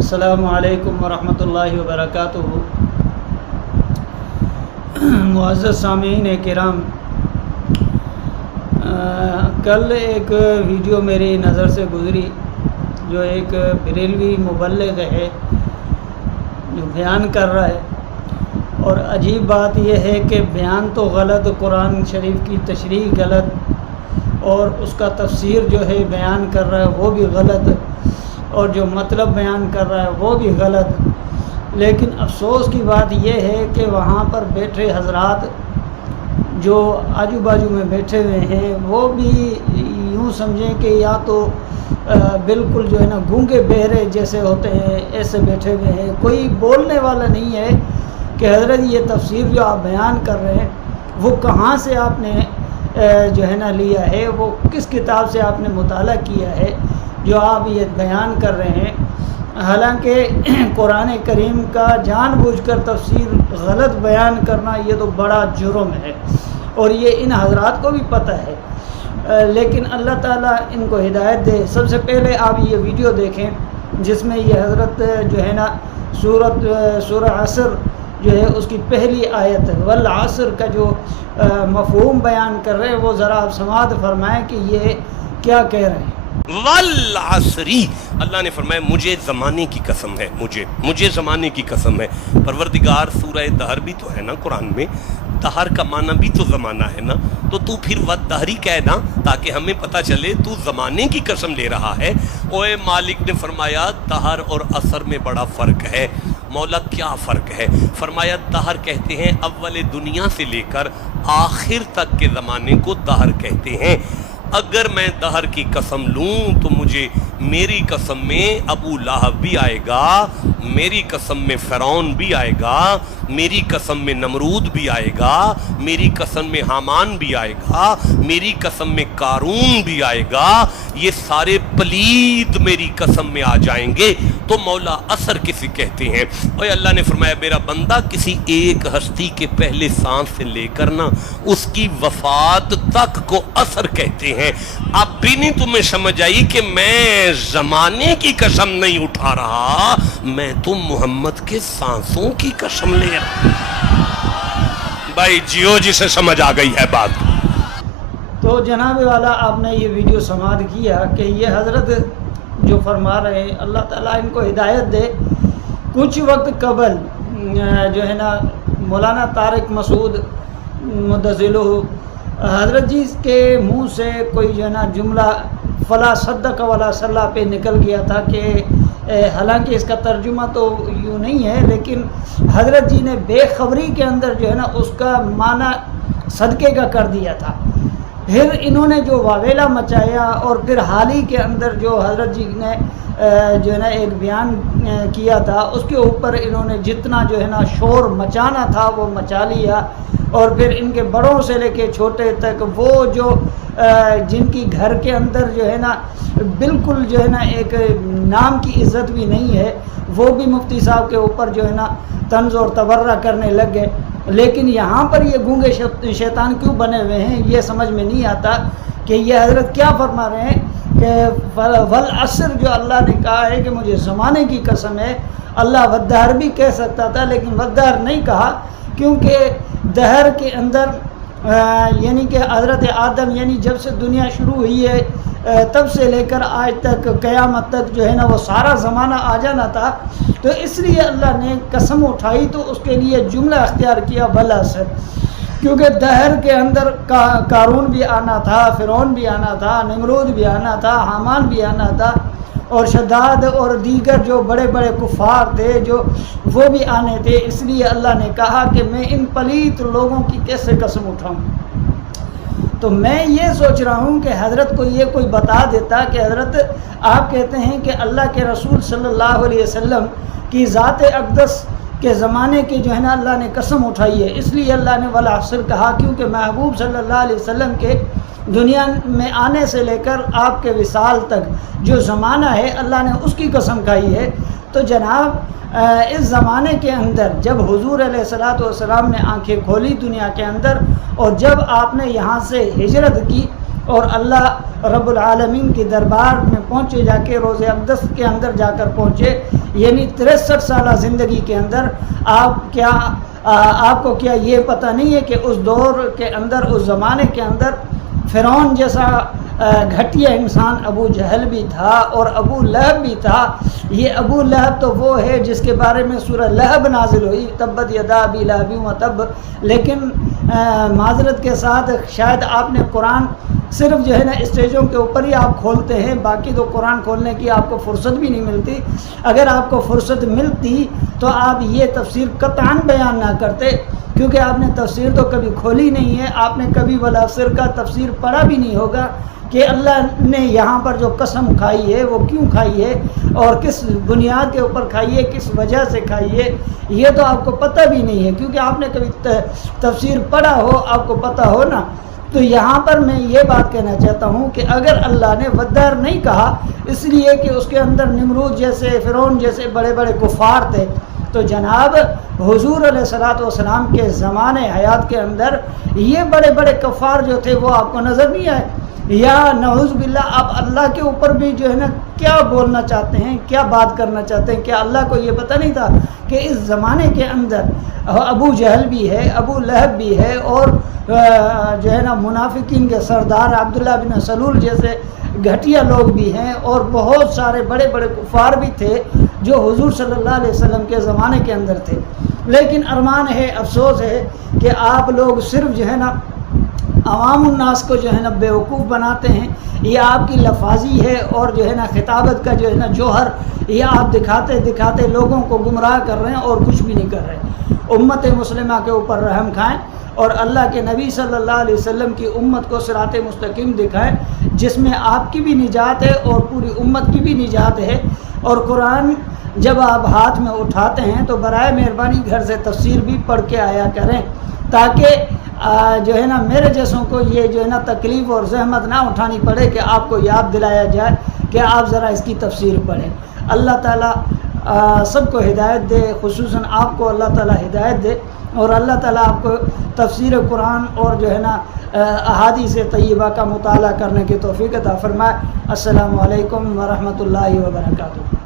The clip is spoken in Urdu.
السلام علیکم ورحمۃ اللہ وبرکاتہ۔ معزز سامعین کرام، کل ایک ویڈیو میری نظر سے گزری جو ایک بریلوی مبلغ ہے جو بیان کر رہا ہے، اور عجیب بات یہ ہے کہ بیان تو غلط، قرآن شریف کی تشریح غلط، اور اس کا تفسیر جو ہے بیان کر رہا ہے وہ بھی غلط، اور جو مطلب بیان کر رہا ہے وہ بھی غلط۔ لیکن افسوس کی بات یہ ہے کہ وہاں پر بیٹھے حضرات جو آجو باجو میں بیٹھے ہوئے ہیں وہ بھی یوں سمجھیں کہ یا تو بالکل جو ہے نا گونگے بہرے جیسے ہوتے ہیں، ایسے بیٹھے ہوئے ہیں، کوئی بولنے والا نہیں ہے کہ حضرت یہ تفسیر جو آپ بیان کر رہے ہیں وہ کہاں سے آپ نے جو ہے نا لیا ہے، وہ کس کتاب سے آپ نے مطالعہ کیا ہے جو آپ یہ بیان کر رہے ہیں۔ حالانکہ قرآن کریم کا جان بوجھ کر تفسیر غلط بیان کرنا یہ تو بڑا جرم ہے، اور یہ ان حضرات کو بھی پتہ ہے، لیکن اللہ تعالیٰ ان کو ہدایت دے۔ سب سے پہلے آپ یہ ویڈیو دیکھیں جس میں یہ حضرت جو ہے نا سورہ عصر جو ہے اس کی پہلی آیت ہے والعصر کا جو مفہوم بیان کر رہے ہیں وہ ذرا آپ سماعت فرمائیں کہ یہ کیا کہہ رہے ہیں۔ والعصری، اللہ نے فرمایا مجھے زمانے کی قسم ہے، مجھے زمانے کی قسم ہے۔ پروردگار سورہ دہر بھی تو ہے نا قرآن میں، دہر کا معنی بھی تو زمانہ ہے نا، تو پھر والدہری کہنا تاکہ ہمیں پتہ چلے تو زمانے کی قسم لے رہا ہے۔ اوے مالک نے فرمایا دہر اور عصر میں بڑا فرق ہے۔ مولا کیا فرق ہے؟ فرمایا دہر کہتے ہیں اول دنیا سے لے کر آخر تک کے زمانے کو دہر کہتے ہیں۔ اگر میں دہر کی قسم لوں تو مجھے میری قسم میں ابو لہب بھی آئے گا، میری قسم میں فرعون بھی آئے گا، میری قسم میں نمرود بھی آئے گا، میری قسم میں حامان بھی آئے گا، میری قسم میں قارون بھی آئے گا، یہ سارے پلید میری قسم میں آ جائیں گے۔ تو مولا عصر کسی کہتے ہیں؟ اور اللہ نے فرمایا میرا بندہ کسی ایک ہستی کے پہلے سانس سے لے کر نا اس کی وفات تک کو عصر کہتے ہیں۔ اب بھی نہیں تمہیں سمجھ آئی کہ میں زمانے کی قسم نہیں اٹھا رہا، میں تو محمد کے سانسوں کی قسم لے رہا۔ بھائی جیو جسے سمجھ آ گئی ہے بات۔ تو جناب والا آپ نے یہ ویڈیو سماعت کیا کہ یہ حضرت جو فرما رہے ہیں اللہ تعالیٰ ان کو ہدایت دے، کچھ وقت قبل جو ہے نا مولانا طارق مسعود مدظلہ حضرت جی کے منہ سے کوئی جو ہے نا جملہ فلا صدق ولا صلی پہ نکل گیا تھا کہ حالانکہ اس کا ترجمہ تو یوں نہیں ہے، لیکن حضرت جی نے بے خبری کے اندر جو ہے نا اس کا معنی صدقے کا کر دیا تھا۔ پھر انہوں نے جو واویلا مچایا اور پھر حال ہی کے اندر جو حضرت جی نے جو ہے نا ایک بیان کیا تھا اس کے اوپر انہوں نے جتنا جو ہے نا شور مچانا تھا وہ مچا لیا، اور پھر ان کے بڑوں سے لے کے چھوٹے تک وہ جو جن کی گھر کے اندر جو ہے نا بالکل جو ہے نا ایک نام کی عزت بھی نہیں ہے وہ بھی مفتی صاحب کے اوپر جو ہے نا طنز اور تبرہ کرنے لگ گئے۔ لیکن یہاں پر یہ گونگے شیطان کیوں بنے ہوئے ہیں یہ سمجھ میں نہیں آتا کہ یہ حضرت کیا فرما رہے ہیں کہ والعصر جو اللہ نے کہا ہے کہ مجھے زمانے کی قسم ہے۔ اللہ والدہر بھی کہہ سکتا تھا لیکن والدہر نہیں کہا، کیونکہ دہر کے اندر یعنی کہ حضرت آدم یعنی جب سے دنیا شروع ہوئی ہے تب سے لے کر آج تک قیامت تک جو ہے نا وہ سارا زمانہ آ جانا تھا، تو اس لیے اللہ نے قسم اٹھائی تو اس کے لیے جملہ اختیار کیا والعصر، کیونکہ دہر کے اندر قارون بھی آنا تھا، فرعون بھی آنا تھا، نمرود بھی آنا تھا، حامان بھی آنا تھا، اور شداد اور دیگر جو بڑے بڑے کفار تھے جو وہ بھی آنے تھے۔ اس لیے اللہ نے کہا کہ میں ان پلیت لوگوں کی کیسے قسم اٹھاؤں۔ تو میں یہ سوچ رہا ہوں کہ حضرت کو یہ کوئی بتا دیتا کہ حضرت آپ کہتے ہیں کہ اللہ کے رسول صلی اللہ علیہ وسلم کی ذات اقدس کے زمانے کی جو ہے نا اللہ نے قسم اٹھائی ہے، اس لیے اللہ نے والعصر کہا، کیونکہ محبوب صلی اللہ علیہ وسلم کے دنیا میں آنے سے لے کر آپ کے وصال تک جو زمانہ ہے اللہ نے اس کی قسم کھائی ہے۔ تو جناب اس زمانے کے اندر جب حضور علیہ الصلوۃ والسلام نے آنکھیں کھولی دنیا کے اندر، اور جب آپ نے یہاں سے ہجرت کی اور اللہ رب العالمین کی دربار میں پہنچے، جا کے روضہ اقدس کے اندر جا کر پہنچے، یعنی 63 سالہ زندگی کے اندر آپ کو کیا یہ پتہ نہیں ہے کہ اس دور کے اندر، اس زمانے کے اندر فرعون جیسا گھٹیا انسان ابو جہل بھی تھا اور ابو لہب بھی تھا۔ یہ ابو لہب تو وہ ہے جس کے بارے میں سورہ لہب نازل ہوئی، تبت یدا ابی لہب وتب، لیکن معذرت کے ساتھ شاید آپ نے قرآن صرف جو ہے نا اسٹیجوں کے اوپر ہی آپ کھولتے ہیں، باقی تو قرآن کھولنے کی آپ کو فرصت بھی نہیں ملتی۔ اگر آپ کو فرصت ملتی تو آپ یہ تفسیر قطعاً بیان نہ کرتے، کیونکہ آپ نے تفسیر تو کبھی کھولی نہیں ہے، آپ نے کبھی والعصر کا تفسیر پڑھا بھی نہیں ہوگا کہ اللہ نے یہاں پر جو قسم کھائی ہے وہ کیوں کھائی ہے اور کس بنیاد کے اوپر کھائی ہے، کس وجہ سے کھائی ہے، یہ تو آپ کو پتہ بھی نہیں ہے، کیونکہ آپ نے کبھی تفسیر پڑھا ہو، آپ کو پتہ ہو نا۔ تو یہاں پر میں یہ بات کہنا چاہتا ہوں کہ اگر اللہ نے ودار نہیں کہا اس لیے کہ اس کے اندر نمرود جیسے، فرعون جیسے بڑے بڑے کفار تھے، تو جناب حضور علیہ الصلوۃ والسلام کے زمانے حیات کے اندر یہ بڑے بڑے کفار جو تھے وہ آپ کو نظر نہیں آئے؟ یا نعوذ باللہ آپ اللہ کے اوپر بھی جو ہے نا کیا بولنا چاہتے ہیں، کیا بات کرنا چاہتے ہیں؟ کیا اللہ کو یہ پتہ نہیں تھا کہ اس زمانے کے اندر ابو جہل بھی ہے، ابو لہب بھی ہے، اور جو ہے نا منافقین کے سردار عبداللہ بن سلول جیسے گھٹیا لوگ بھی ہیں، اور بہت سارے بڑے بڑے کفار بھی تھے جو حضور صلی اللہ علیہ وسلم کے زمانے کے اندر تھے۔ لیکن ارمان ہے، افسوس ہے کہ آپ لوگ صرف جو ہے نا عوام الناس کو جو ہے نا بیوقوف بناتے ہیں۔ یہ آپ کی لفاظی ہے اور جو ہے نا خطابت کا جو ہے نا جوہر، یہ آپ دکھاتے دکھاتے لوگوں کو گمراہ کر رہے ہیں اور کچھ بھی نہیں کر رہے۔ امت مسلمہ کے اوپر رحم کھائیں اور اللہ کے نبی صلی اللہ علیہ وسلم کی امت کو صراط مستقیم دکھائیں، جس میں آپ کی بھی نجات ہے اور پوری امت کی بھی نجات ہے۔ اور قرآن جب آپ ہاتھ میں اٹھاتے ہیں تو برائے مہربانی گھر سے تفسیر بھی پڑھ کے آیا کریں، تاکہ جو ہے نا میرے جیسوں کو یہ جو ہے نا تکلیف اور زحمت نہ اٹھانی پڑے کہ آپ کو یاد دلایا جائے کہ آپ ذرا اس کی تفسیر پڑھیں۔ اللہ تعالیٰ سب کو ہدایت دے، خصوصاً آپ کو اللہ تعالیٰ ہدایت دے، اور اللہ تعالیٰ آپ کو تفسیر قرآن اور جو ہے نا احادیث طیبہ کا مطالعہ کرنے کی توفیق عطا فرمائے۔ السلام علیکم ورحمۃ اللہ وبرکاتہ۔